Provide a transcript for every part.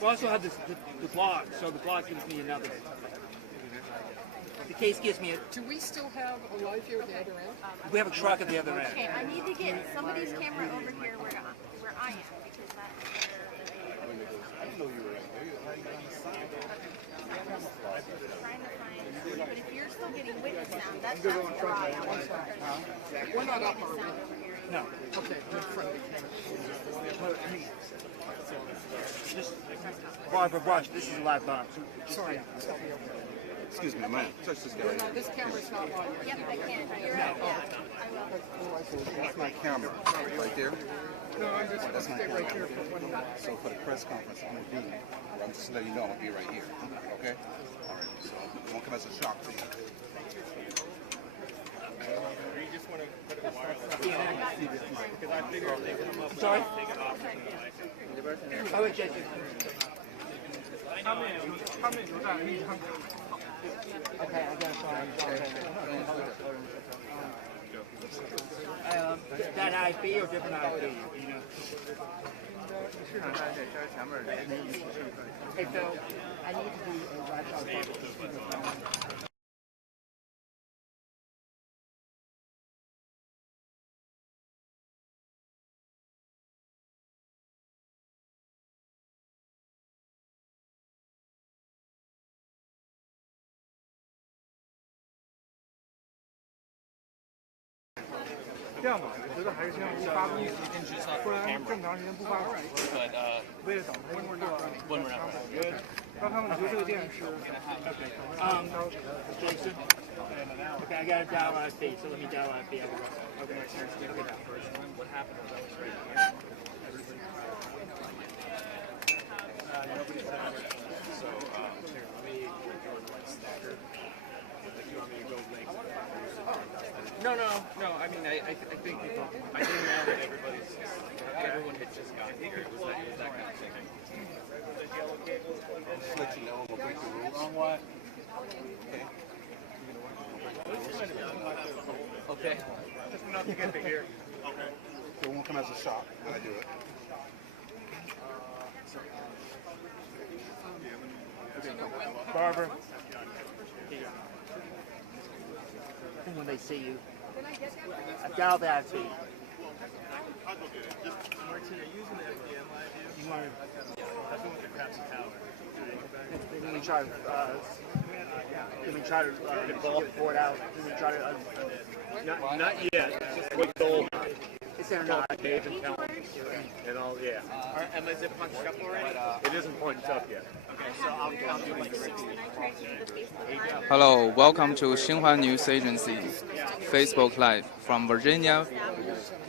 We also have the block, so the block gives me another. The case gives me a. Do we still have a live here at the other end? We have a truck at the other end. Okay, I need to get somebody's camera over here where I am because that's. I didn't know you were in there. How you got on the side? Trying to find. But if you're still getting witness sound, that's why I want to. We're not up our Sound over here. No. Okay, in front of the camera. Well, I mean, just Barbara Rush. This is a live bomb. Sorry. Excuse me, man. Touch this guy. No, this camera's not live. Yep, I can. You're right. Yeah, I will. That's my camera. Right there. No, I'm just going to stay right here for 20 minutes. So for the press conference, I'm going to be, I'm just letting you know I'm going to be right here. Okay? All right. So it won't come as a shock to you. Sorry? Oh, wait, Jason. Okay, I got that IP or different IP? You know? Hey, Phil, I need to do a live.这样吧，我觉得还是先不发东西，不然这么长时间不发，为了找他们让他们觉得这个店是。Jason. Okay, I got to dial my feet, so let me dial my feet. Okay, let's get that first. What happened was I was right here. Nobody said it. So, here, let me go with my stacker. If you want me to go link. No. I mean, I think people. I didn't know that everyone had just gotten here. It was that kind of thing. Just let you know we'll break the rules. On what? Okay. Okay. Just enough to get to here. Okay. It won't come as a shock when I do it. Barbara. When they see you. I dial that fee. You want to? Let me try to. Let me try to report out. Let me try to. Not yet. With gold. Is there not? Dave and Cal. And all, yeah. And is it punched up already? It isn't punched up yet. Okay, so I'll do like 60 and I tried to do the Facebook Live. Hello, welcome to Xinhua News Agency, Facebook Live from Virginia,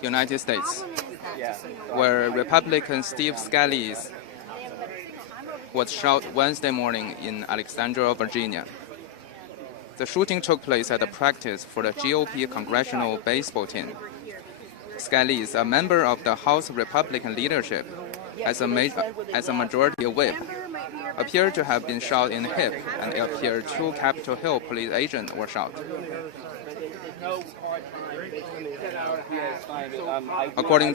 United States, where Republican Steve Scalise was shot Wednesday morning in Alexandria, Virginia. The shooting took place at a practice for the GOP congressional baseball team. Scalise, a member of the House Republican leadership, as a majority whip, appeared to have been shot in the hip, and it appeared 2 Capitol Hill police agents were shot. According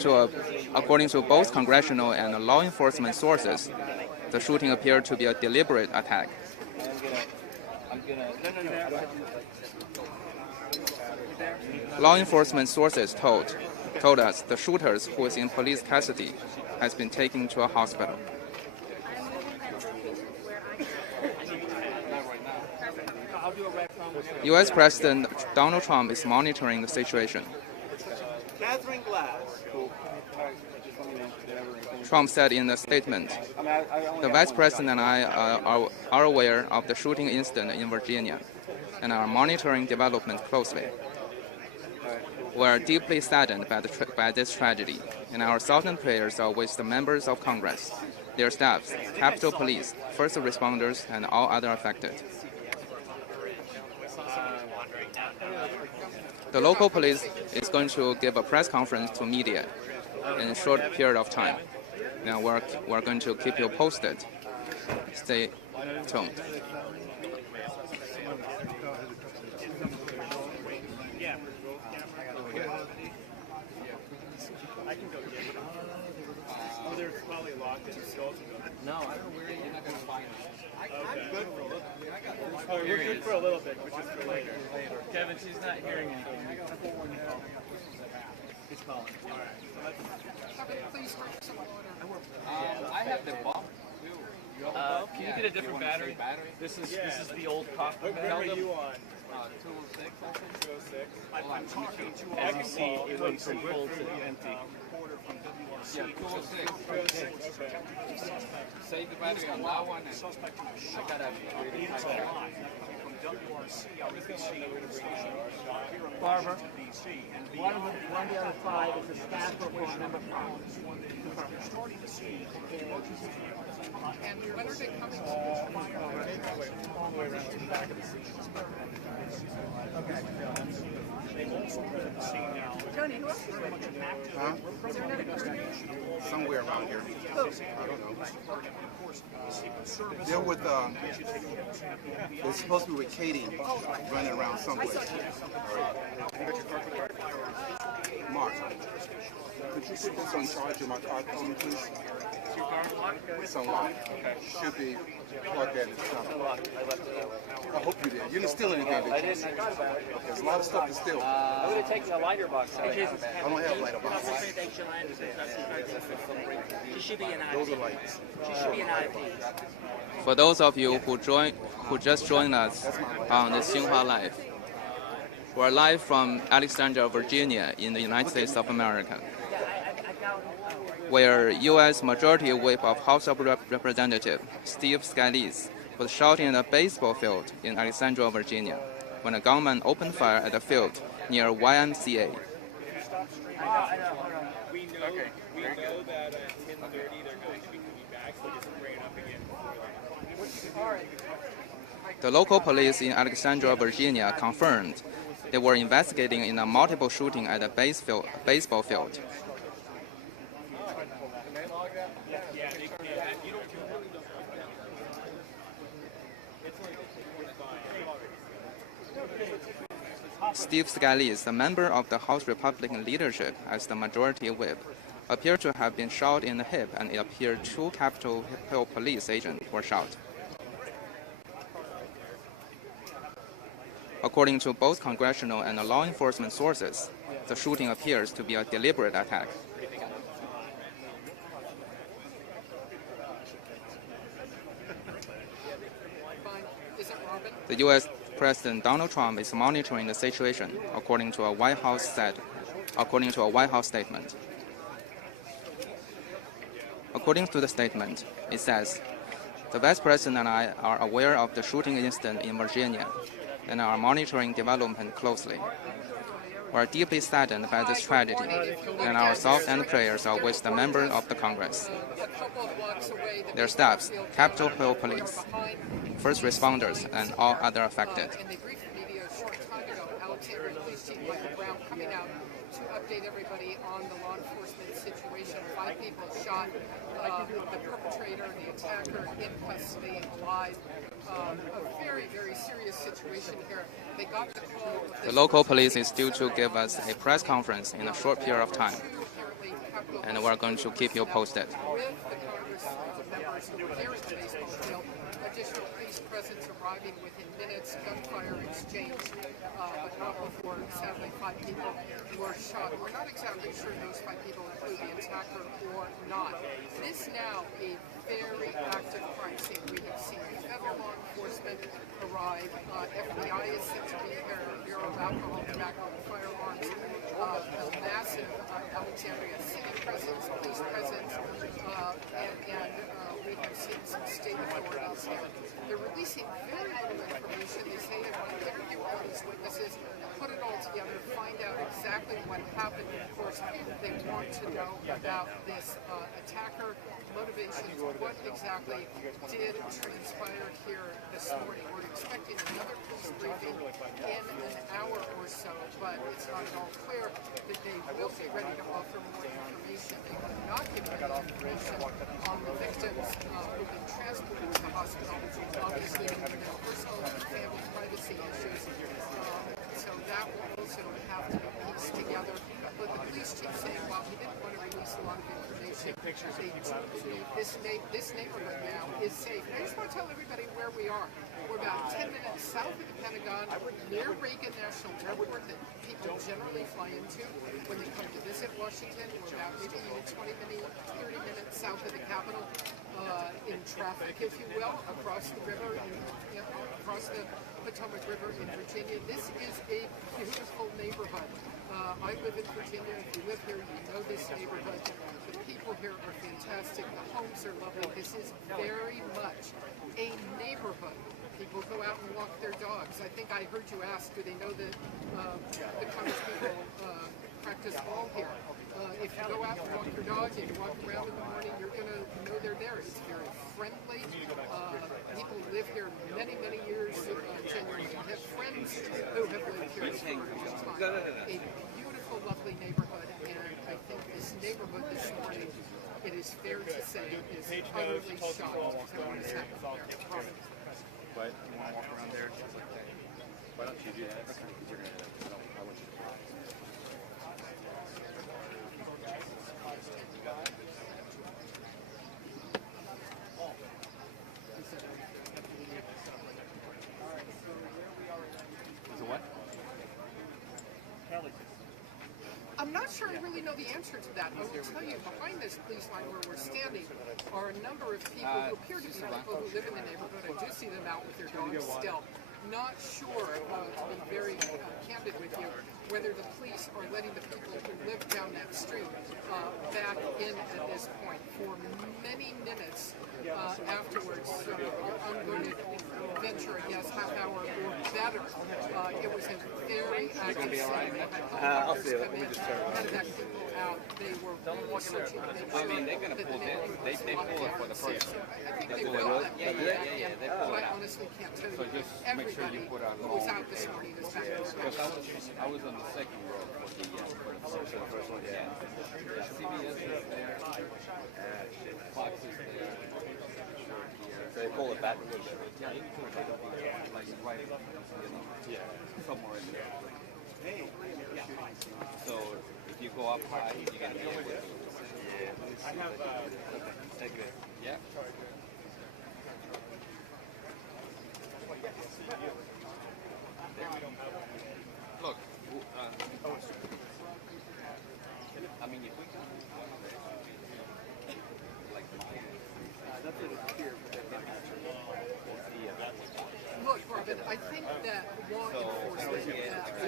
to both congressional and law enforcement sources, the shooting appeared to be a deliberate attack. Law enforcement sources told us the shooters, who is in police custody, has been taken to a hospital. U.S. President Donald Trump is monitoring the situation. Trump said in a statement, "The Vice President and I are aware of the shooting incident in Virginia and are monitoring development closely. We are deeply saddened by this tragedy, and our thoughts and prayers are with the members of Congress, their staffs, Capitol Police, first responders, and all other affected." The local police is going to give a press conference to media in a short period of time. Now we're going to keep you posted. Stay tuned. I can go get it. probably locked into both of them. No, I don't know where you're not gonna find it. Okay. Good for a little bit. Oh, we're good for a little bit, but just for later. Kevin, she's not hearing anything. He's calling. Kevin, please drink some water. I have the bump too. Can you get a different battery? This is the old copper. What grid are you on? 206. 206. I can see it went from full to empty. Yeah, 206. 206. Okay. Save the battery on that one, and I gotta really tight. Barbara, one of the other five is a staff report number 5. And when are they coming? All the way around to the back of the seat. Huh? Somewhere around here. I don't know. They're with, they're supposed to be with Katie running around someplace. Mark, could you put this on charge of my car for me, please? It's unlocked. Should be plugged in. I hope you did. You didn't steal anything, did you? I didn't. I thought about it. There's a lot of stuff to steal. I would have taken a lighter box out. I don't have lighter boxes. She should be an Those IP. are lights. She should be an IP. For those of you who just joined us on the Xinhua Live, we're live from Alexandria, Virginia, in the United States of America, where U.S. Majority Whip of House of Representatives Steve Scalise was shot in a baseball field in Alexandria, Virginia, when a gunman opened fire at a field near YMCA. We know that at 10:30 they're going to be coming back, so just bring it up again before then. The local police in Alexandria, Virginia confirmed they were investigating in a multiple shooting at a baseball field. Steve Scalise, a member of the House Republican leadership as the majority whip, appeared to have been shot in the hip, and it appeared 2 Capitol Hill police agents were shot. According to both congressional and law enforcement sources, the shooting appears to be a deliberate attack. Fine. Is it Robin? The U.S. President Donald Trump is monitoring the situation, according to a White House statement. According to the statement, it says, "The Vice President and I are aware of the shooting incident in Virginia and are monitoring development closely. We are deeply saddened by this tragedy, and our thoughts and prayers are with the members of the Congress, A couple of blocks away, the their staffs, Capitol Hill Police, behind first responders, and all other affected." and they briefed the media a short time ago. Alexandria Police Chief Michael Brown coming out to update everybody on the law enforcement situation. 5 people shot, the perpetrator, the attacker, in custody, alive. A very, very serious situation here. They got the call. The local police is due to give us a press conference in a short period of time, and we're going to keep you posted. With the Congress members who were there at the baseball field, additional police presence arriving within minutes, gunfire exchange, but not before, sadly, 5 people were shot. We're not exactly sure those 5 people include the attacker or not. This now a very active crime scene. We have seen federal law enforcement arrive. FBI is set to be here. Bureau of Alcohol, Tobacco, and Firearms. A massive Alexandria City presence, police presence, and we have seen some state authorities here. They're releasing very little information. They say they want to interview all these witnesses, put it all together, find out exactly what happened. Of course, they want to know about this attacker, motivations, what exactly did transpire here this morning. We're expecting another police briefing in an hour or so, but it's not at all clear that they will be ready to offer more information. They have not given any information on the victims who've been transported to the hospital. Obviously, their personal and family privacy issues. So that will also have to be pieced together. But the police chief saying, while he didn't want to release a lot of information, This neighborhood now is safe. I just want to tell everybody where we are. We're about 10 minutes south of the Pentagon, near Reagan National Airport that people generally fly into when they come to visit Washington. We're about maybe 30 minutes south of the Capitol in traffic, if you will, across the river, across the Potomac River in Virginia. This is a beautiful neighborhood. I live in Virginia. If you live here, you know this neighborhood. The people here are fantastic. The homes are lovely. This is very much a neighborhood. People go out and walk their dogs. I think I heard you ask, do they know that the congresspeople practice all here? If you go out and walk your dog and you walk around in the morning, you're going to know they're there. It's very friendly. People live here many, many years. Genuinely have friends who have lived here for a long time. A beautiful, lovely neighborhood, and I think this neighborhood this morning, it is fair to say, is utterly shocked at what has happened there. But you want to walk around there? Why don't you do that? Okay. You're gonna, I want you to. Is it what? I'm not sure I really know the answer to that. I will tell you, behind this police line where we're standing are a number of people who appear to be people who live in the neighborhood. I do see them out with their dogs still. Not sure, to be very candid with you, whether the police are letting the people who live down that street back in at this point. For many minutes afterwards, I'm going to venture a guess half hour or better. It was a very active scene. I'll see it. Let me just turn it Had that people out. They were really searching to make sure they're gonna that pull the neighborhood was they pull it for the first. I think they will. Yeah. They pull I it out. honestly can't tell So you. just make sure you Everybody put on who was out this morning is back in their Because house. I was on the second row for the first one. Yeah. CBS is there. Fox is there. So they pull it back a little bit. Yeah, you can pull it back like right, somewhere in there. So if you go up high, you're gonna be able to. Yeah. I have. Take it. Yeah. Look. I mean, if we can. Like Look, Robin, I think that law enforcement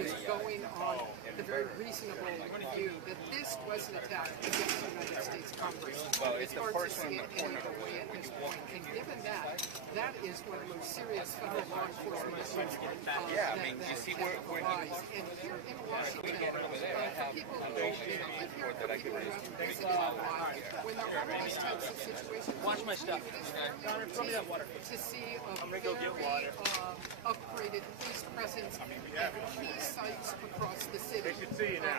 is going on the very reasonable view that this was an attack against the United States Congress. It's hard to see it any other way at this point. And given that, that is one of the most serious federal law enforcement issues that arise. And here in Washington, for people who live here, for people who have visited a lot, when there are these types of situations, Watch my stuff. to see a very upgraded police presence at key sites across the city.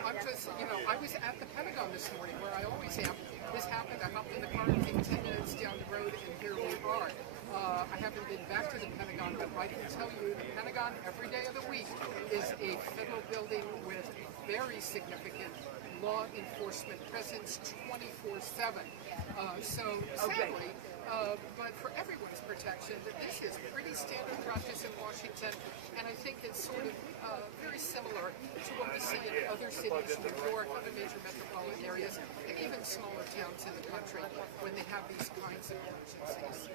I'm just, I was at the Pentagon this morning, where I always am. This happened. I hopped in the car and came 10 minutes down the road, and here we are. I haven't been back to the Pentagon, but I can tell you the Pentagon every day of the week is a federal building with very significant law enforcement presence 24/7. So sadly, but for everyone's protection, this is pretty standard practice in Washington, and I think it's sort of very similar to what we see in other cities, New York, other major metropolitan areas, and even smaller towns in the country when they have these kinds of emergencies.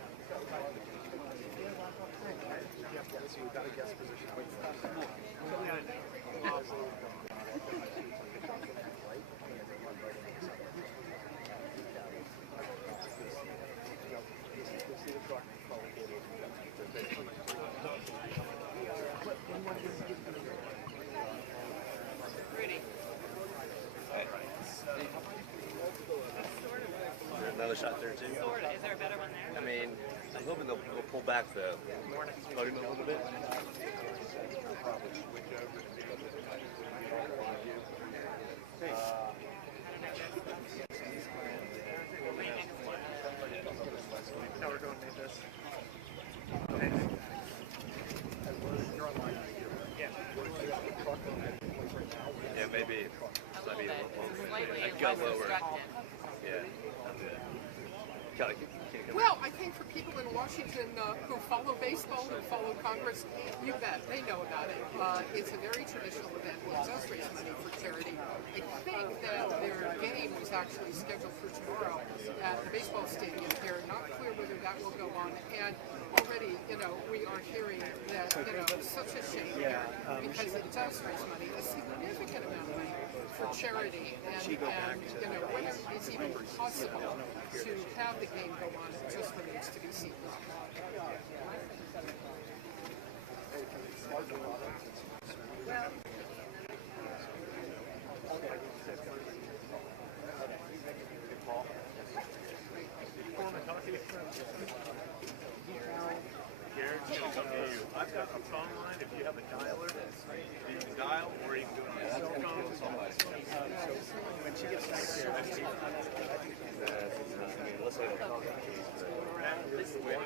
Another shot there too. Is there a better one there? I mean, I'm hoping they'll pull back the podium a little bit. No, we're going to need this. Yeah, maybe. A little bit. Slightly I got less lower. obstructed. Yeah. Well, I think for people in Washington who follow baseball, who follow Congress, you bet, they know about it. It's a very traditional event. It does raise money for charity. I think that their game was actually scheduled for tomorrow at the baseball stadium here. Not clear whether that will go on. And already, we are hearing that, it's such a shame here because it does raise money, a significant amount of money for charity. And whether it's even possible to have the game go on just remains to be seen. I've got a phone line. If you have a dialer, you can dial, or you can do it on your cell phone. When she gets back there,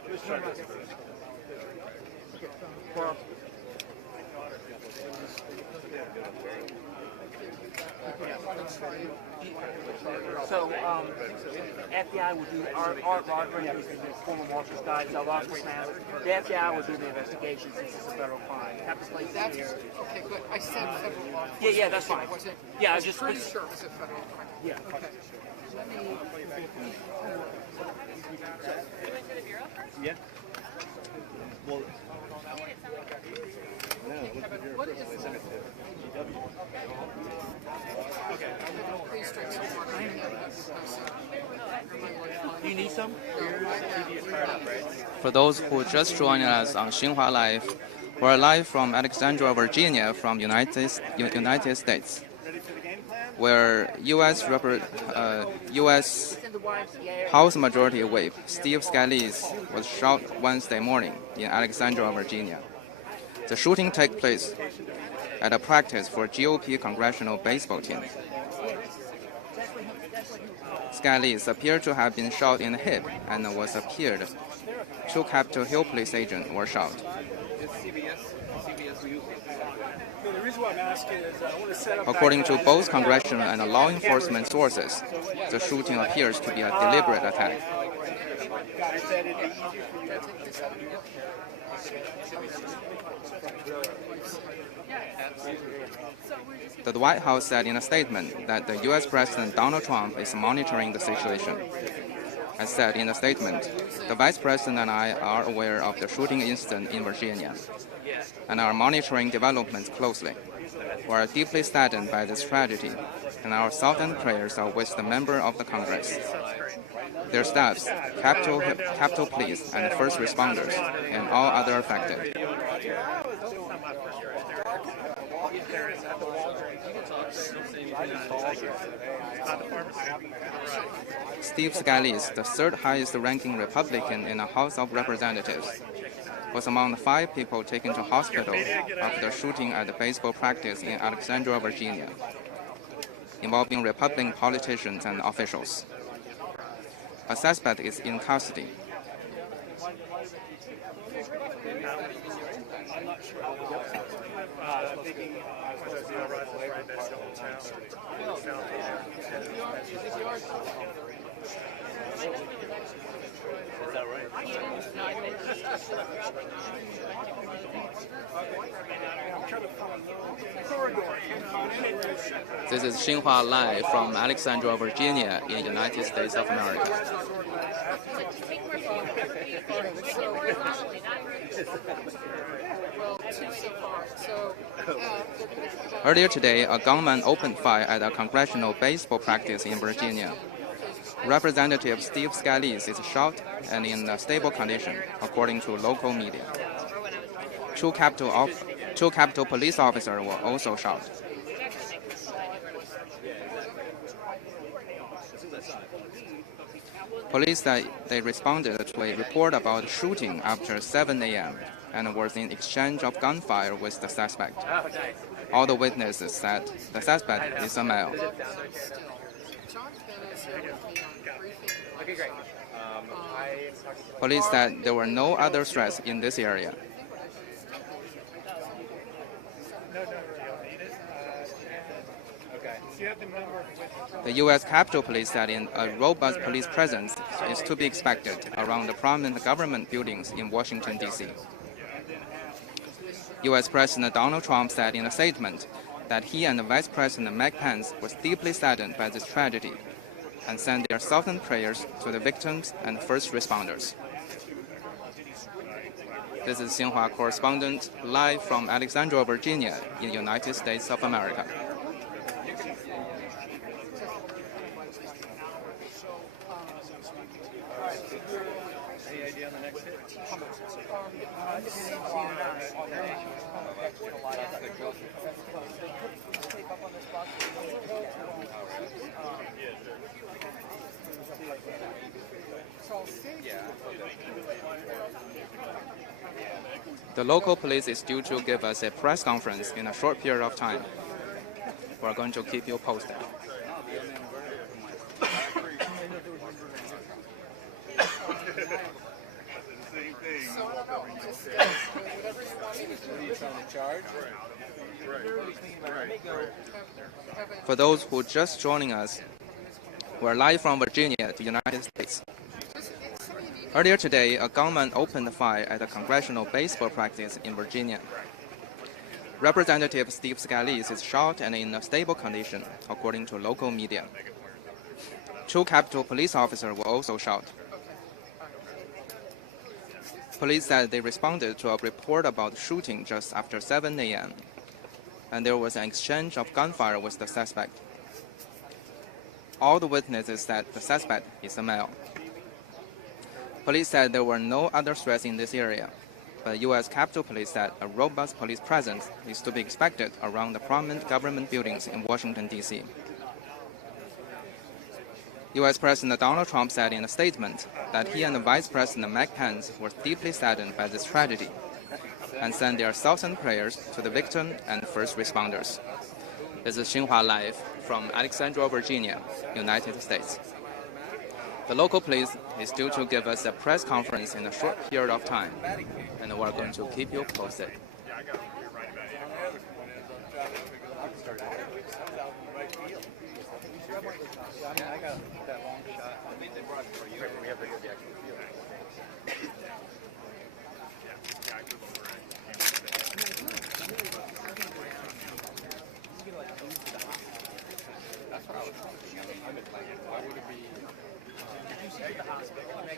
let's try this first. So, FBI will do, Art Rodriguez is the former Marshals guy, South Office now. The FBI will do the investigation since it's a federal crime. Have to place it here. Okay, good. I said federal law enforcement. Yeah, that's fine. Yeah, I just pretty sure it was a federal crime. Yeah. Okay. Let me. Yeah. Well, What is it? okay. Please drink some water. Do you need some? For those who just joined us on Xinhua Live, we're live from Alexandria, Virginia, from United States, where U.S. House Majority Whip Steve Scalise was shot Wednesday morning in Alexandria, Virginia. The shooting took place at a practice for GOP congressional baseball team. Scalise appeared to have been shot in the hip and was appeared. 2 Capitol Hill police agents were shot. According to both congressional and law enforcement sources, the shooting appears to be a deliberate attack. The White House said in a statement that the U.S. President Donald Trump is monitoring the situation. As said in the statement, the Vice President and I are aware of the shooting incident in Virginia and are monitoring developments closely. We are deeply saddened by this tragedy, and our thoughts and prayers are with the members of the Congress, their staffs, Capitol Police, and first responders, and all other affected. Steve Scalise, the third highest-ranking Republican in the House of Representatives, was among the 5 people taken to hospital after the shooting at the baseball practice in Alexandria, Virginia, involving Republican politicians and officials. A suspect is in custody. This is Xinhua Live from Alexandria, Virginia, in the United States of America. Earlier today, a gunman opened fire at a congressional baseball practice in Virginia. Representative Steve Scalise is shot and in a stable condition, according to local media. 2 Capitol police officers were also shot. Police said they responded to a report about shooting after 7 a.m. and was in exchange of gunfire with the suspect. All the witnesses said the suspect is a male. Police said there were no other threats in this area. Okay. The U.S. Capitol Police said a robust police presence is to be expected around the prominent government buildings in Washington, D.C. U.S. President Donald Trump said in a statement that he and Vice President Mike Pence were deeply saddened by this tragedy and sent their thoughts and prayers to the victims and first responders. This is Xinhua correspondent live from Alexandria, Virginia, in the United States of America. Any idea on the next hit? The local police is due to give us a press conference in a short period of time. We're going to keep you posted. For those who are just joining us, we're live from Virginia, the United States. Earlier today, a gunman opened fire at a congressional baseball practice in Virginia. Representative Steve Scalise is shot and in a stable condition, according to local media. 2 Capitol police officers were also shot. Police said they responded to a report about shooting just after 7 a.m., and there was an exchange of gunfire with the suspect. All the witnesses said the suspect is a male. Police said there were no other threats in this area, but U.S. Capitol Police said a robust police presence is to be expected around the prominent government buildings in Washington, D.C. U.S. President Donald Trump said in a statement that he and Vice President Mike Pence were deeply saddened by this tragedy and sent their thoughts and prayers to the victim and first responders. This is Xinhua Live from Alexandria, Virginia, United States. The local police is due to give us a press conference in a short period of time, and we're going to keep you posted.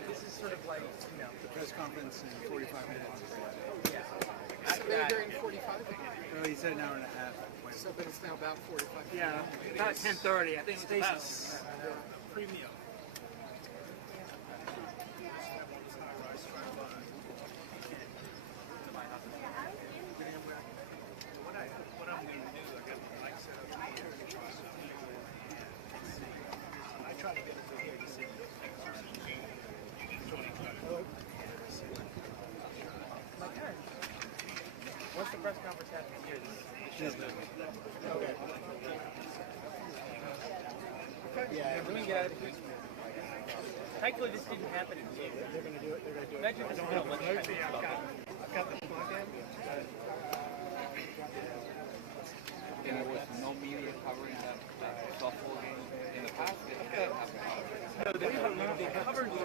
This is sort of like, the press conference in 45 minutes. So they're here in 45? Well, he said an hour and a half. So, but it's now about 45. Yeah, about 10:30. I think Stacy's Premium. What's the press conference happening here? Yeah, let me get out of here. Thankfully, this didn't happen in June. They're going to do it. They're going to do it. Imagine this is what I've got the plug in. And there was no media covering that softball game in the past. No, they covered the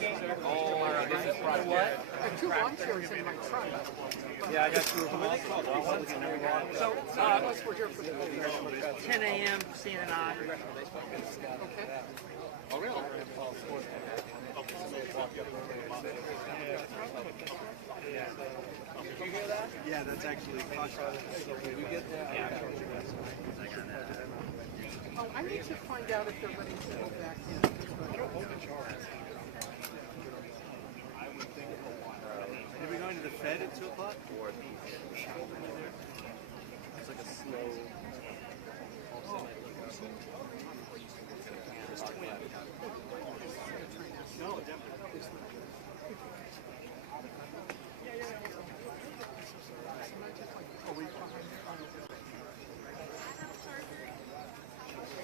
game. Oh, this is right. What? I have 2 lawn chairs in my trunk. Yeah, I got 2 of them. So, We're here for the 10 a.m. CNN. Okay. Oh, really? Yeah, that's actually Oh, I need to find out if they're letting people back in. Are we going to the Fed at 2 o'clock? It's like a slow. No, definitely.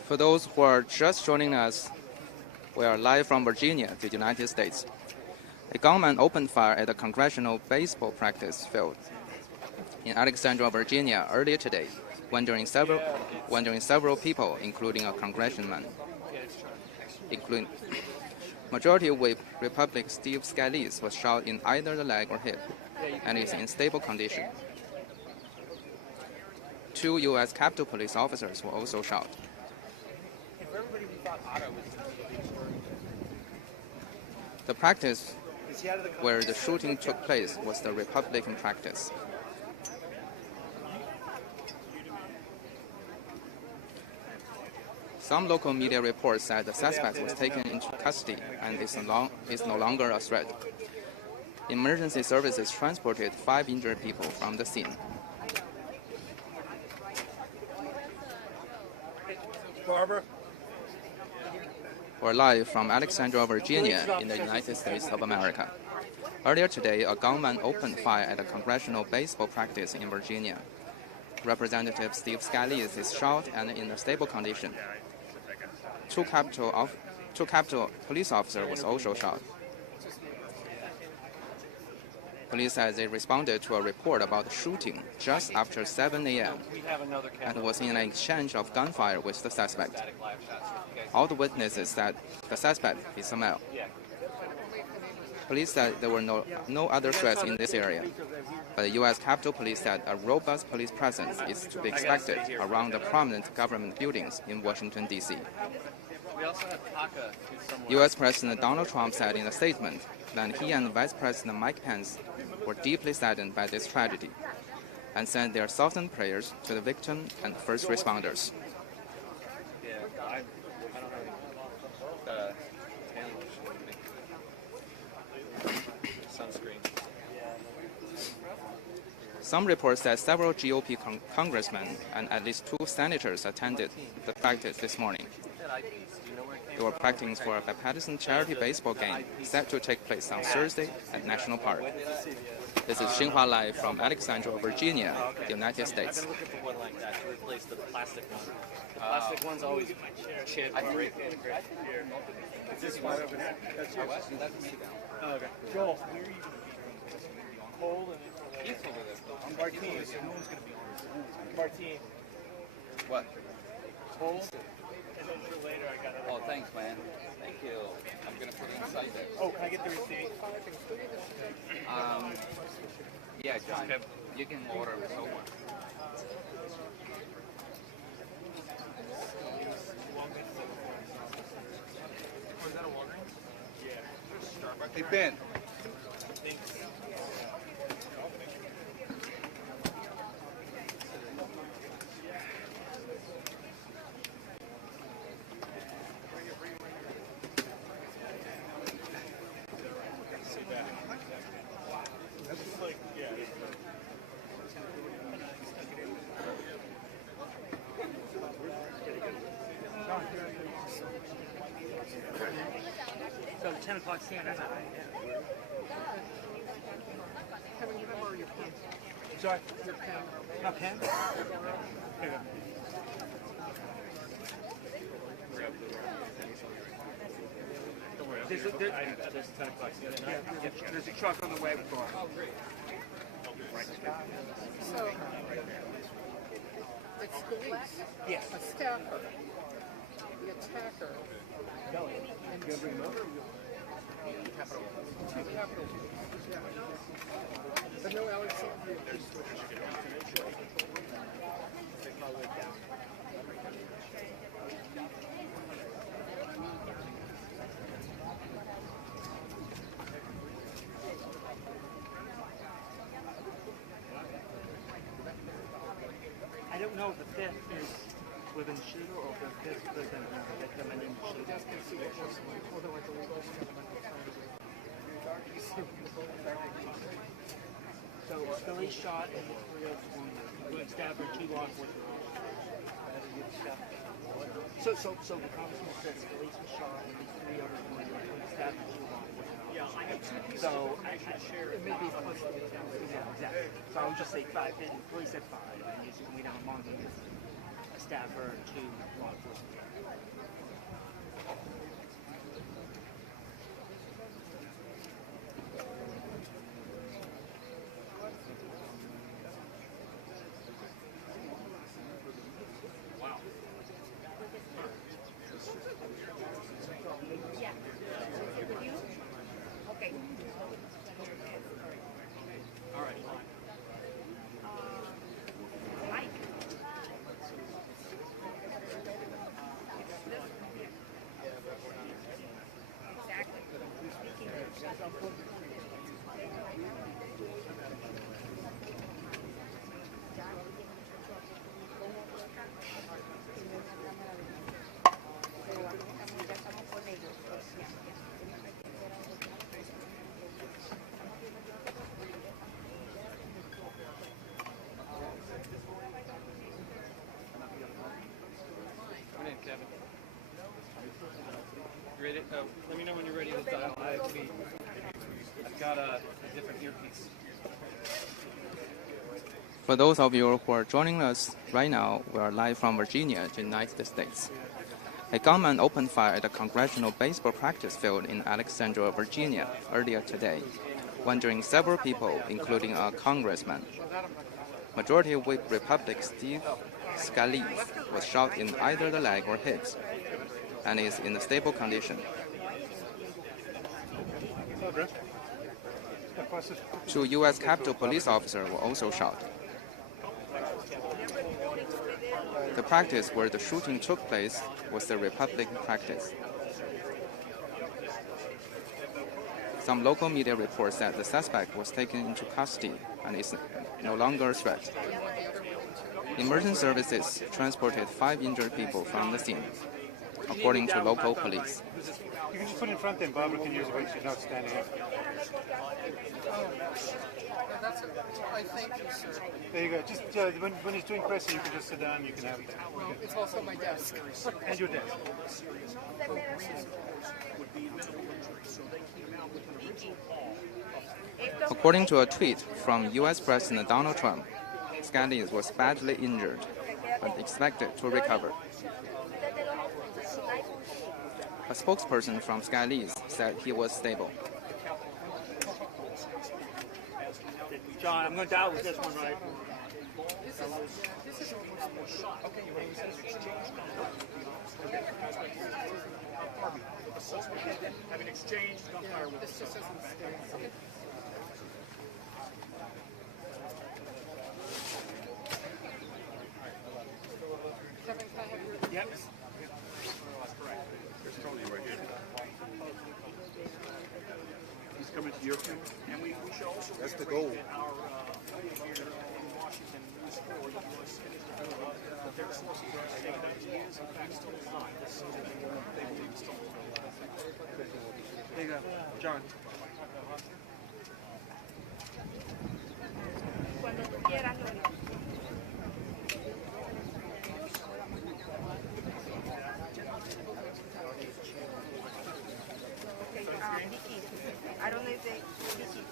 For those who are just joining us, we are live from Virginia, the United States. A gunman opened fire at a congressional baseball practice field in Alexandria, Virginia earlier today. wounding several people, including a congressman. Majority Whip Republican Steve Scalise was shot in either the leg or hip and is in stable condition. 2 U.S. Capitol Police officers were also shot. The practice where the shooting took place was the Republican practice. Some local media reports said the suspect was taken into custody and is no longer a threat. Emergency services transported 5 injured people from the scene. Barbara? We're live from Alexandria, Virginia, in the United States of America. Earlier today, a gunman opened fire at a congressional baseball practice in Virginia. Representative Steve Scalise is shot and in a stable condition. Two Capitol police officers was also shot. Police said they responded to a report about the shooting just after 7 a.m. and was in an exchange of gunfire with the suspect. All the witnesses said the suspect is a male. Police said there were no other threats in this area, but the U.S. Capitol Police said a robust police presence is to be expected around the prominent government buildings in Washington, D.C. U.S. President Donald Trump said in a statement that he and Vice President Mike Pence were deeply saddened by this tragedy and sent their softened prayers to the victim and first responders. Some reports said several GOP congressmen and at least 2 senators attended the practice this morning. They were practicing for a bipartisan charity baseball game set to take place on Thursday at National Park. This is Xinhua Live from Alexandria, Virginia, the United States. I'm looking for one like that to replace the plastic one. The plastic one's always chip. Is this one over there? That's yours. Oh, okay. Joel, where are you going to be? Cold and He's over there. Martine. No one's going to be on. Martine. What? Cold. And then for later, I got it. Oh, thanks, man. Thank you. I'm gonna put it inside there. Oh, can I get the receipt? Yeah, just you can order it over. Was that a Walgreens? Yeah. Hey, Ben. So the 10 o'clock standard time. Kevin, you have or your pen? Sorry? Your pen. A pen? Here you go. There's a 10 o'clock standard. Yeah, there's a truck on the way for it. So, it's Scalise. Yes. A staffer. The attacker. And two Capitol police. But no Alexandria police were shot. I don't know if the 5th is within the shooter or if the 5th is within the victim and then the shooter. That's going to see what was, although I believe this gentleman was trying to do. So Scalise shot and the 3 others wounded, including staffer and 2 law enforcement officers. So the congressman said Scalise was shot and the 3 others wounded, including staffer and 2 law enforcement officers. So It may be plus the yeah, exactly. So I would just say 5. And police said 5, and you can down among them is a staffer and 2 law enforcement. Come in, Kevin. You ready? Let me know when you're ready to dial. I've got a different earpiece. For those of you who are joining us right now, we are live from Virginia, United States. A gunman opened fire at a congressional baseball practice field in Alexandria, Virginia, earlier today, wounding several people, including a congressman. Majority Whip Republican Steve Scalise was shot in either the leg or hips and is in a stable condition. 2 U.S. Capitol police officers were also shot. The practice where the shooting took place was the Republican practice. Some local media reports that the suspect was taken into custody and is no longer a threat. Emergency services transported 5 injured people from the scene, according to local police. You can just put it in front then. Barbara can use it when she's not standing up. I thank you, sir. There you go. Just when he's doing pressing, you can just sit down. You can have it. Well, it's also my desk. And your desk. According to a tweet from U.S. President Donald Trump, Scalise was badly injured but expected to recover. A spokesperson from Scalise said he was stable. John, I'm going to dial with this one, right? Having exchanged gunfire with This just doesn't stay. Okay. Kevin, can I have your... Yep. There's Tony right here. He's coming to your camp. And we should also That's the goal. our here in Washington News for the U.S. that their sources are saying that he is in fact still alive. So they believe he's still alive. There you go. John. Cuando tú quieras, Lori. Okay, Vicky. I don't know if they... Vicky.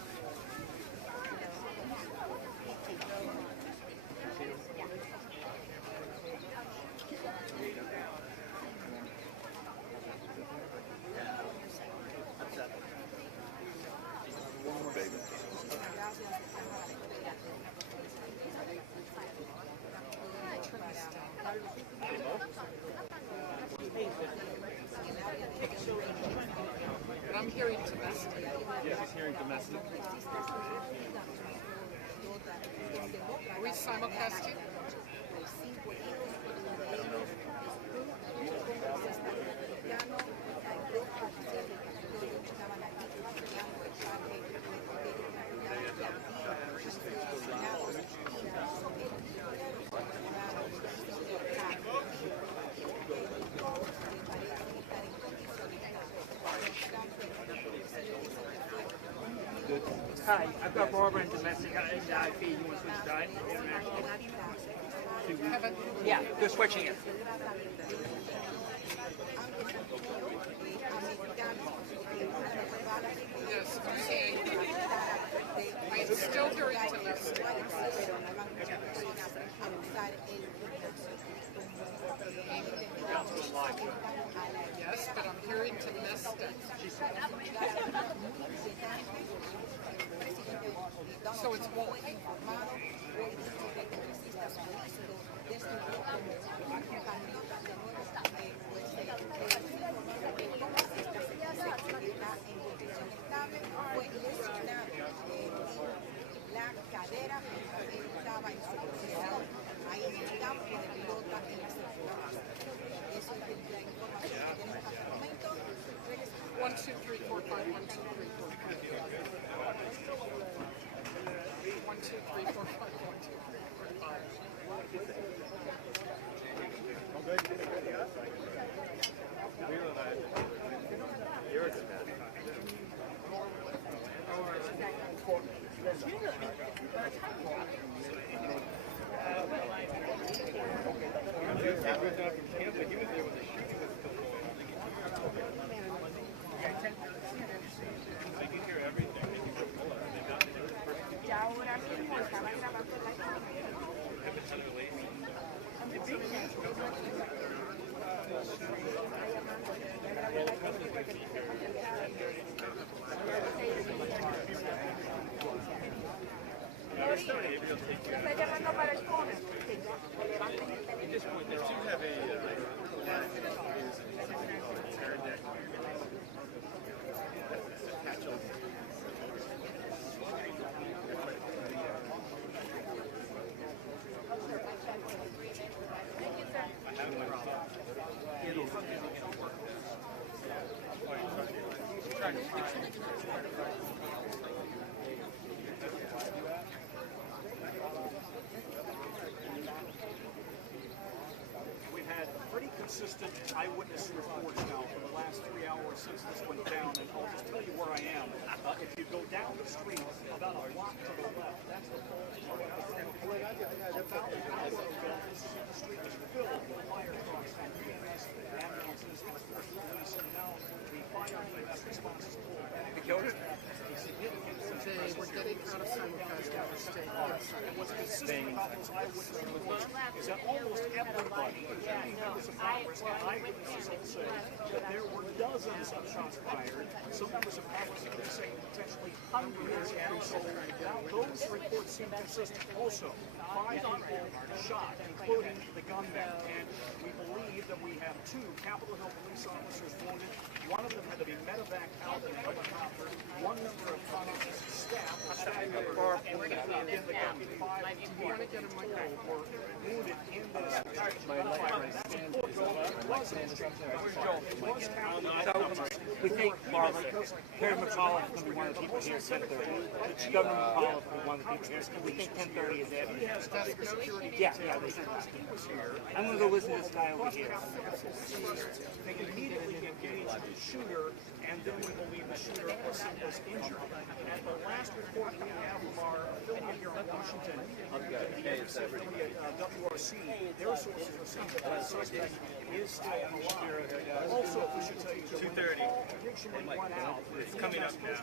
But I'm hearing domestic. Yeah, he's hearing domestic. Are we simulcasting? Hi, I've got Barbara in domestic and IP. You want to switch side? Yeah, they're switching it. Yes, I'm saying. I'm still hearing domestic. Yes, but I'm hearing domestic. So it's walking. La cadera estaba en su posición, ahí en el campo de pelota en la circulación. Eso es la información que tenemos hasta el momento. 1, 2, 3, 4, 5, 1, 2, 3, 4, 5. We've had pretty consistent eyewitness reports now for the last 3 hours since this went down, and I'll just tell you where I am. If you go down the street about a block to the left, that's the full about an hour ago, this street is filled with fire trucks and EMS, ambulances, and of course police, and now the fire EMS response is pulled back. They were getting out of simulcast out of state. And what's consistent about those eyewitness reports is that almost everybody, including members of Congress and eyewitnesses, will say that there were dozens of shots fired. Some members of Congress are saying potentially hundreds, and so now those reports seem consistent. Also, 5 people shot, including the gunman, and we believe that we have 2 Capitol Hill police officers wounded. One of them had to be medevaced out in a helicopter. One member of Congress' staff was shot, and again, the Captain 5 and 2 were wounded in this gunfire. That's a full goal. It was an exchange. It was Captain. We think Terry McAuliffe is going to be one of the people here at 10:30. Governor McAuliffe will be one of the people here. We think 10:30 is it. Yeah. I'm going to go listen to this guy over here. They immediately engaged the shooter, and then we believe the shooter was injured. At the last report we have from our affiliate here in Washington, WRC, their sources are saying that the suspect is still alive. Also, we should tell you, 2:30. Originally went out. It's coming up now.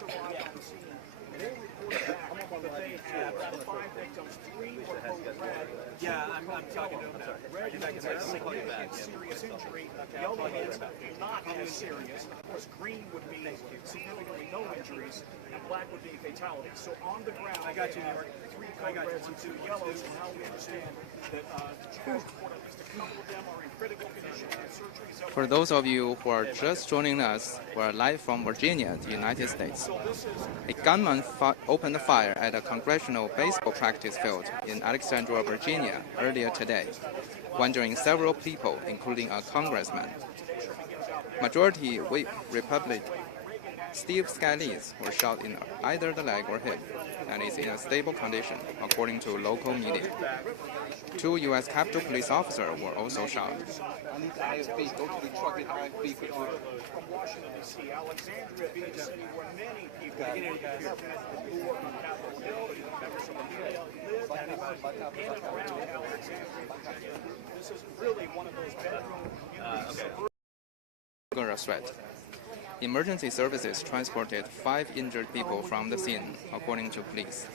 They reported back that they had 5 victims, 3 were both red. Yeah, I'm talking to him now. Red means a significant serious injury. Yellow means not as serious. Of course, green would be significantly no injuries, and black would be fatality. So on the ground, I got you, New York. 3 code reds and 2 yellows, and now we understand that at least a couple of them are in critical condition and surgeries. For those of you who are just joining us, we're live from Virginia, the United States. A gunman opened fire at a congressional baseball practice field in Alexandria, Virginia earlier today, injuring several people, including a congressman. Majority Whip Republican Steve Scalise was shot in either the leg or hip and is in a stable condition, according to local media. 2 U.S. Capitol Police officers were also shot. I need the IFB. Go to the truck and IFB. From Washington, D.C., Alexandria being a city where many people who work on Capitol Hill, members of the media, live and work in and around Alexandria. This is really one of those bedroom A threat. Emergency services transported 5 injured people from the scene, according to police.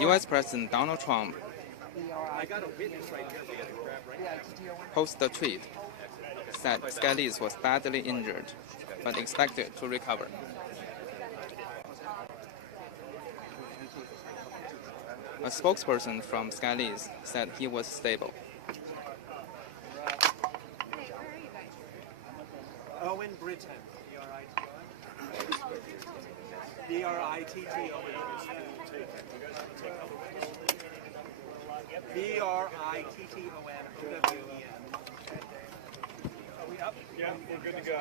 U.S. President Donald Trump posted a tweet said Scalise was badly injured, but expected to recover. A spokesperson from Scalise said he was stable. Owen Britton, B-R-I-T-T-O-N. B-R-I-T-T-O-N-O-W-E-N. Are we up? Yeah, we're good to go.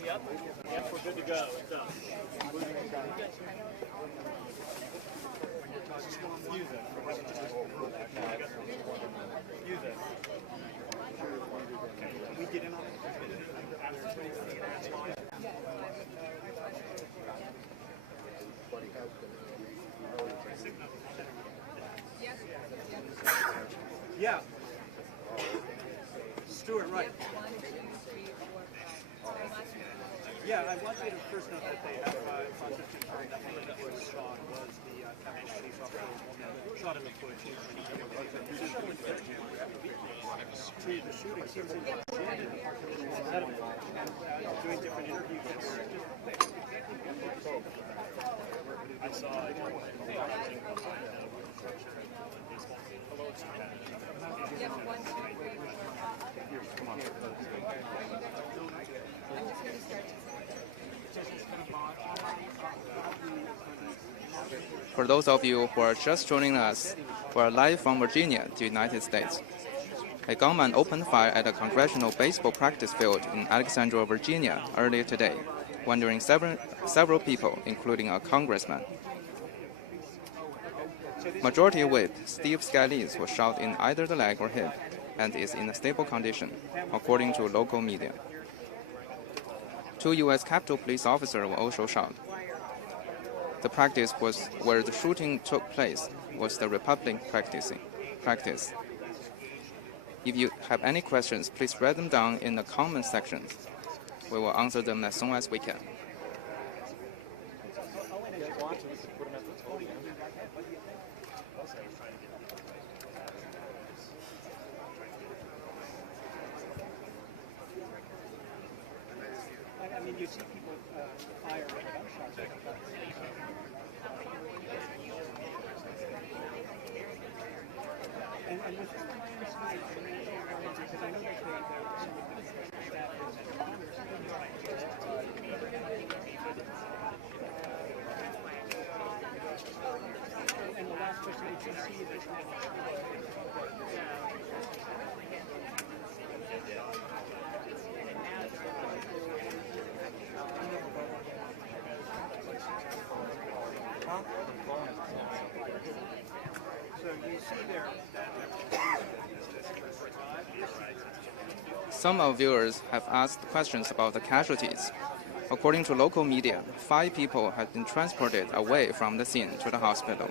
We up? Yes, we're good to go. It's done. Use it. Yeah. Stuart, right. Yeah, I want you to first note that they have constituted for nothing that was shot was the Captain Police officer shot in the foot. See, the shooting seems to be doing different interviews. I saw it. Hello, it's For those of you who are just joining us, we are live from Virginia, the United States. A gunman opened fire at a congressional baseball practice field in Alexandria, Virginia earlier today, wounding several people, including a congressman. Majority Whip Steve Scalise was shot in either the leg or hip and is in a stable condition, according to local media. 2 U.S. Capitol Police officers were also shot. The practice was where the shooting took place was the Republican practice. If you have any questions, please write them down in the comment sections. We will answer them as soon as we can. I mean, you see people fire gunshots. And with the plans, because I know that some of the staff is Congress. And the last question that you see is Some of viewers have asked questions about the casualties. According to local media, 5 people have been transported away from the scene to the hospital.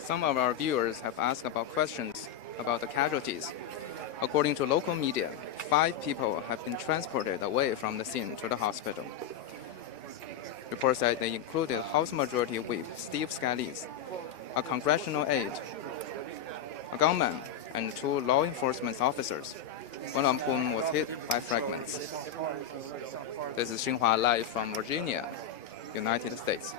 Some of our viewers have asked about questions about the casualties. According to local media, 5 people have been transported away from the scene to the hospital. Reports said they included House Majority Whip Steve Scalise, a congressional aide, a gunman, and 2 law enforcement officers, one of whom was hit by fragments. This is Xinhua live from Virginia, United States.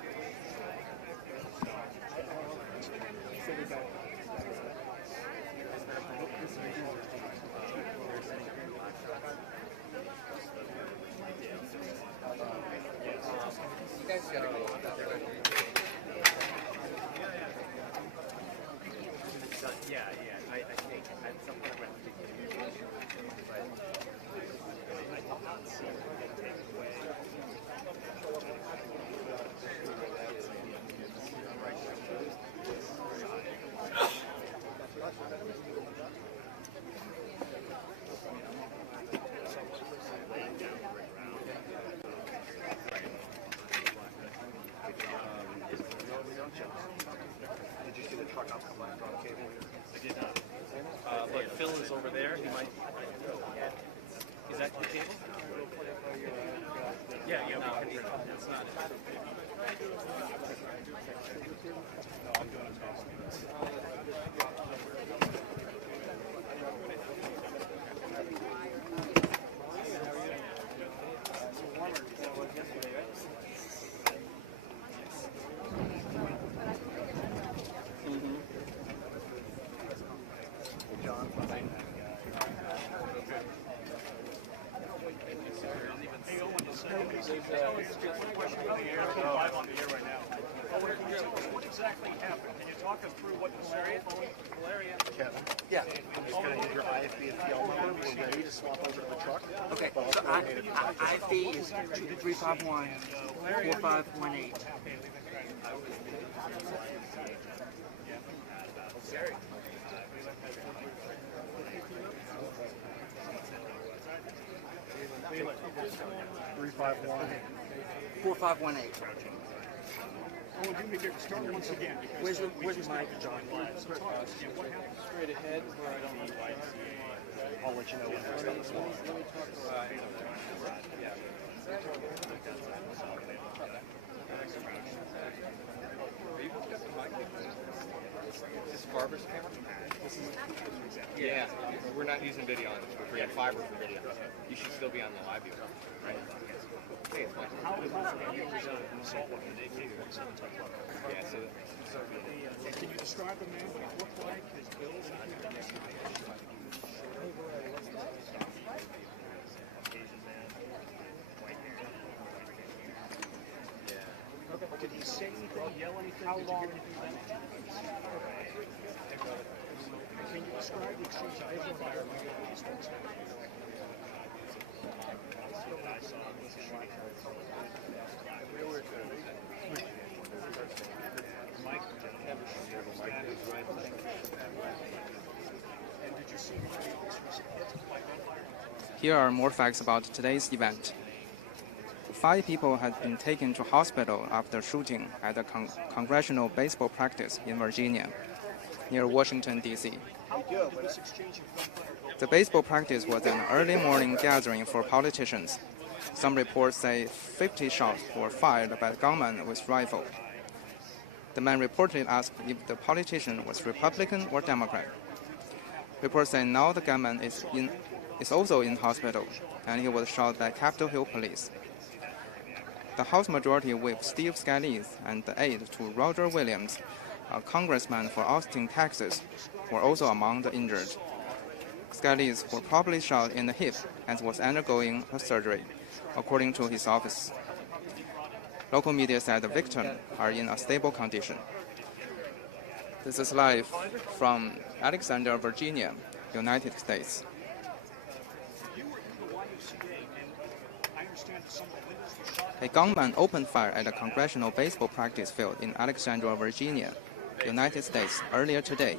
I did not. But Phil is over there. He might. Is that the table? Yeah, yeah. No, it's not. No, I'm doing a toss. Live on the air right now. What exactly happened? Can you talk us through what the malaria? Kevin? Yeah. I'm just going to need your IFB and PL number. We're ready to swap over to the truck. Okay, so IFB is 351 4518. $4518. Oh, do me a favor, start once again. Where's your mic, John? So talk us, what happened? Straight ahead where I don't know. I'll let you know when that's done as well. This Barbara's camera? Yeah, we're not using video on this. We're creating fiber for video. You should still be on the live view, right? Hey, it's fine. How did you use an assault weapon, an AK-47 type weapon? Yeah, so Can you describe the man, what he looked like, his build, anything like that? Asian man, white hair, Did he say anything, yell anything? How long did he let it? Can you describe the exchange of visual environment with these folks? I saw Mike, and did you see anybody else who was hit by gunfire? Here are more facts about today's event. 5 people had been taken to hospital after shooting at a congressional baseball practice in Virginia, near Washington, D.C. The baseball practice was an early morning gathering for politicians. Some reports say 50 shots were fired by the gunman with rifle. The man reportedly asked if the politician was Republican or Democrat. Reports say now the gunman is also in hospital, and he was shot by Capitol Hill police. The House Majority Whip Steve Scalise and the aide to Roger Williams, a congressman for Austin, Texas, were also among the injured. Scalise was probably shot in the hip and was undergoing a surgery, according to his office. Local media said the victims are in a stable condition. This is live from Alexandria, Virginia, United States. A gunman opened fire at a congressional baseball practice field in Alexandria, Virginia, United States earlier today,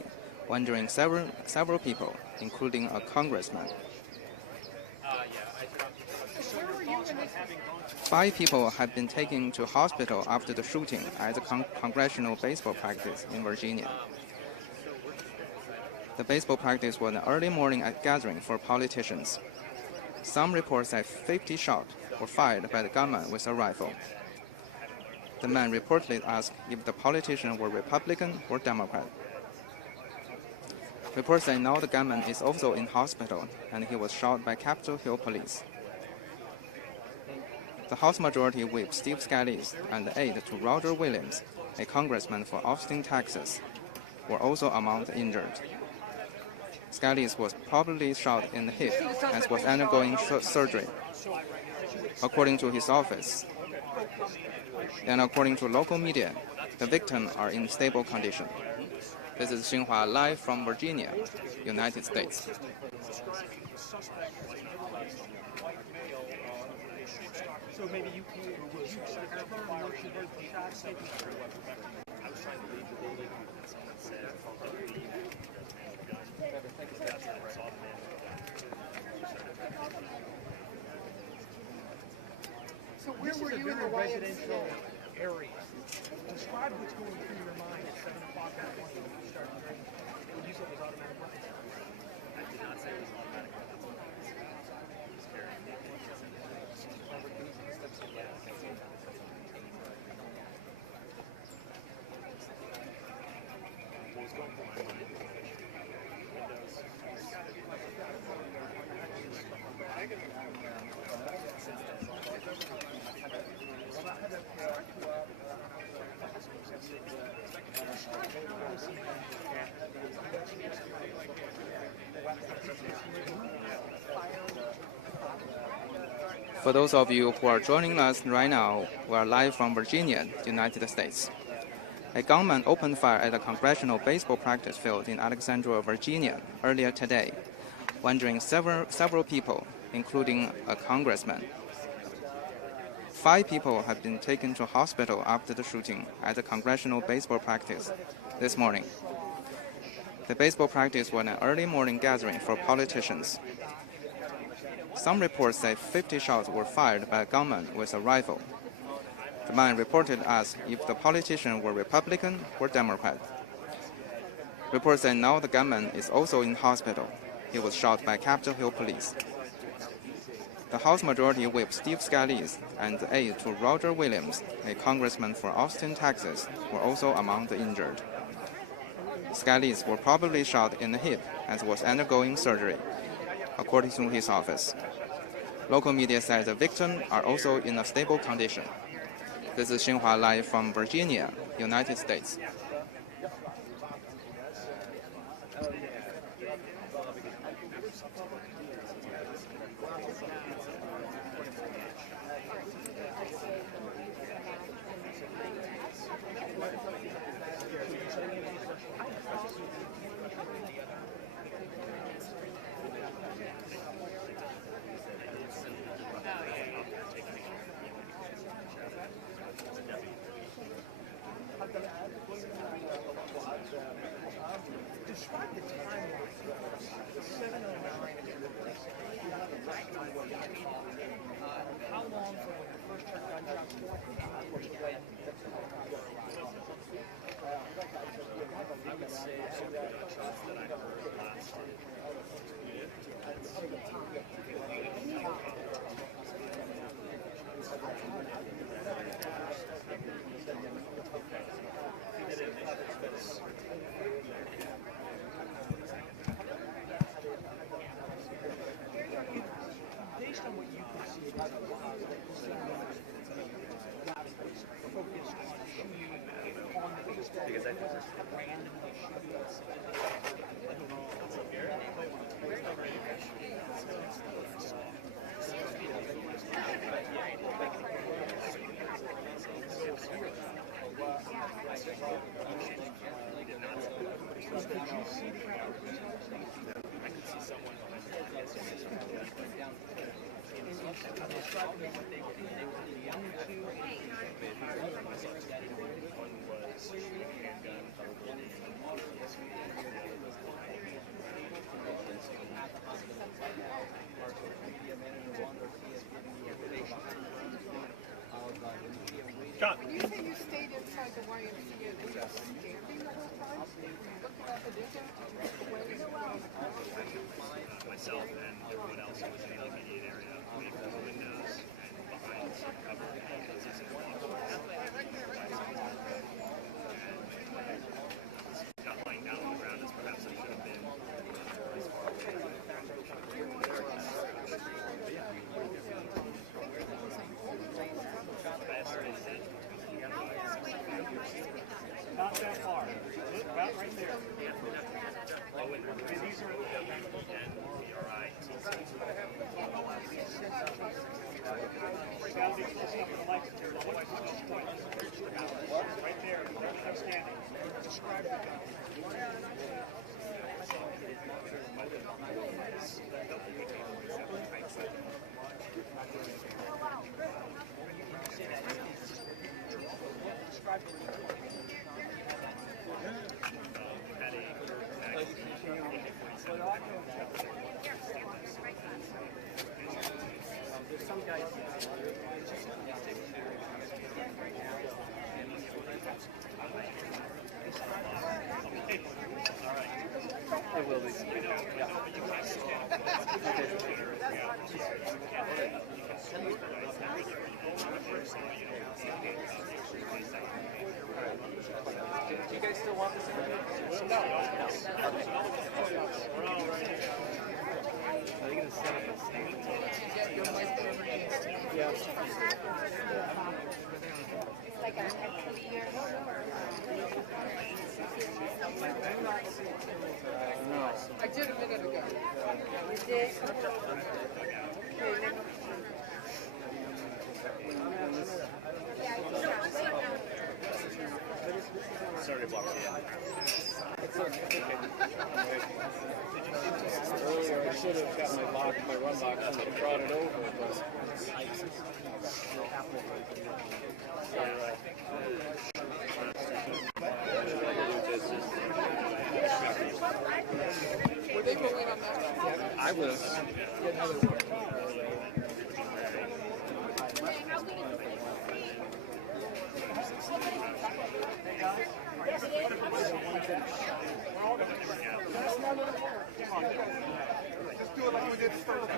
wounding several people, including a congressman. 5 people have been taken to hospital after the shooting at the congressional baseball practice in Virginia. The baseball practice was an early morning gathering for politicians. Some reports say 50 shots were fired by the gunman with a rifle. The man reportedly asked if the politician were Republican or Democrat. Reports say now the gunman is also in hospital, and he was shot by Capitol Hill police. The House Majority Whip Steve Scalise and the aide to Roger Williams, a congressman for Austin, Texas, were also among the injured. Scalise was probably shot in the hip and was undergoing surgery, according to his office. And according to local media, the victims are in stable condition. This is Xinhua live from Virginia, United States. So maybe you can, would you confirm or should the shot statement? I was trying to leave the building and someone said, So where were you in the residential area? Describe what's going through your mind at 7 o'clock in the morning when you start hearing what you said was automatic weapons. I did not say it was automatic weapons. It was scary. What was going through my mind? For those of you who are joining us right now, we are live from Virginia, United States. A gunman opened fire at a congressional baseball practice field in Alexandria, Virginia, earlier today, wounding several people, including a congressman. 5 people have been taken to hospital after the shooting at the congressional baseball practice this morning. The baseball practice was an early morning gathering for politicians. Some reports say 50 shots were fired by a gunman with a rifle. The man reported asked if the politician were Republican or Democrat. Reports say now the gunman is also in hospital. He was shot by Capitol Hill police. The House Majority Whip Steve Scalise and the aide to Roger Williams, a congressman for Austin, Texas, were also among the injured. Scalise was probably shot in the hip and was undergoing surgery, according to his office. Local media said the victims are also in a stable condition. This is Xinhua Live from Virginia, United States. How long from when you first heard gunshots to when I would say some gunshots that I heard last based on what you can see, focused on shooting on the baseball because I just randomly When you say you stayed inside the YMCA, were you standing the whole time? Were you looking out the window? Did you look away? myself and everyone else who was in the immediate area, waiting for the windows and behind some cover. Not lying down on the ground as perhaps I should have been. Not that far. About right there. Oh, and these are right there, I'm standing. Describe the gun. There's some guys. It will be. Do you guys still want this interview? No. We're all right here. Are they going to set up a stand? Yeah. No. I did a minute ago. Saturday blocks, yeah. Earlier, I should have got my run box and brought it over, but Were they rolling on that? I was. Just do it like we did first.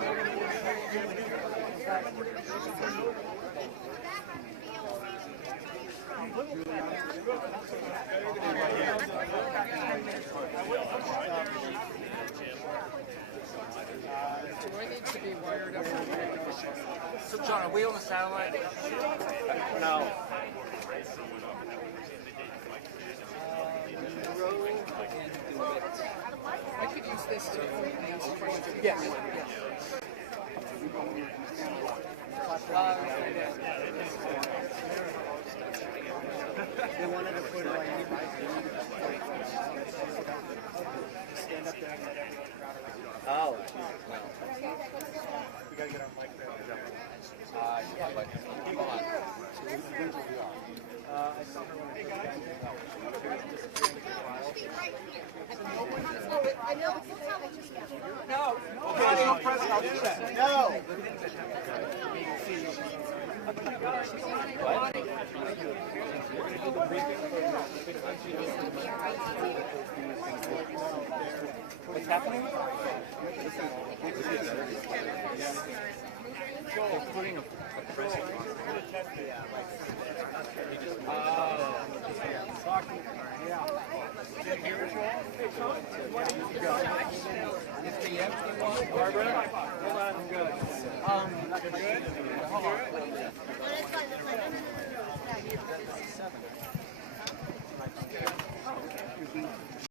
Do I need to be wired up? So John, are we on the satellite? No. I could use this to answer questions. Yes. They wanted to put it like stand up there and let everyone crowd around. Oh. We gotta get our mic there. Yeah, but come on. I saw her when I'll do that. No. What's happening? They're putting a press Barbara? Hold on, I'm good. You're good? Hold on.